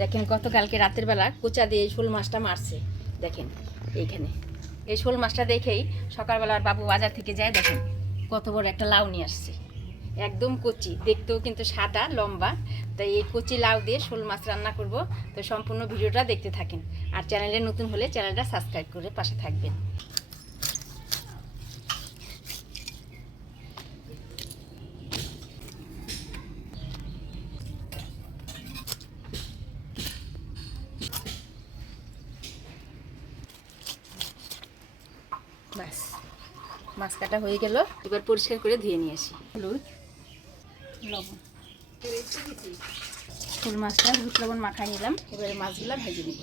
দেখেন গতকালকে রাতের বেলা কোচা দিয়ে শোল মাছটা মারছে। দেখেন, এইখানে। এই শোল মাছটা দেখেই সকালবেলা বাবু বাজার থেকে যায়, দেখেন কত বড় একটা লাউ নিয়ে আসছে। একদম কচি, দেখতেও কিন্তু সাদা, লম্বা। তাই এই কচি লাউ দিয়ে শোল মাছ রান্না করব। তো সম্পূর্ণ ভিডিওটা দেখতে থাকেন। আর চ্যানেলে নতুন হলে চ্যানেলটা সাবস্ক্রাইব করে পাশে থাকবেন। ব্যাস মাছ কাটা হয়ে গেল। এবার পরিষ্কার করে ধুয়ে নিয়ে আসি। হলুদ লবণ। ফুল মাছটা হলুদ লবণ মাখাই নিলাম। এবারে মাছগুলো ভেজে নিব।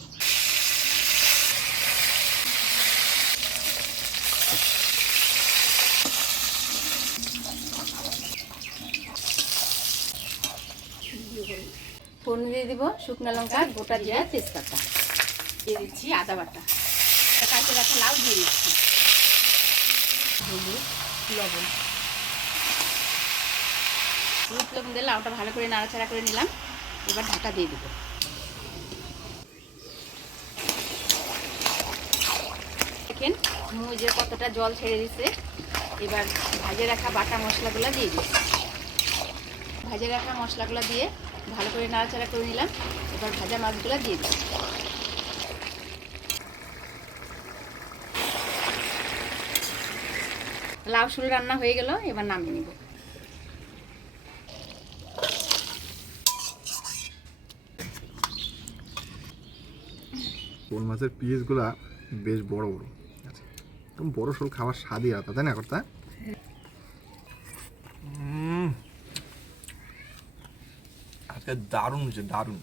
ফোড়ন দিয়ে দিব শুকনো লঙ্কা গোটা জিরা তেজপাতা। দিয়ে দিচ্ছি আদা বাটা। কাঁচা রাখা লাউ দিয়ে দিচ্ছি। হলুদ, লবণ। হলুদ, লবণ দিয়ে লাউটা ভালো করে নাড়াচাড়া করে নিলাম। এবার ঢাকা দিয়ে দেবো। দেখেন মুজে কতটা জল ছেড়ে দিছে। এবার ভাজে রাখা বাটা মশলাগুলো দিয়ে দিচ্ছি ভাজে রাখা মশলাগুলো দিয়ে ভালো করে নাড়াচাড়া করে নিলাম। এবার ভাজা মাছগুলো দিয়ে দিচ্ছি লাউ শুল রান্না হয়ে গেল এবার নামিয়ে নিব। শোল মাছের পিসগুলা বেশ বড় বড়। আছে একদম বড় শোল খাওয়ার স্বাদই আলাদা তাই না কর্তা? আজকে দারুণ হচ্ছে দারুণ।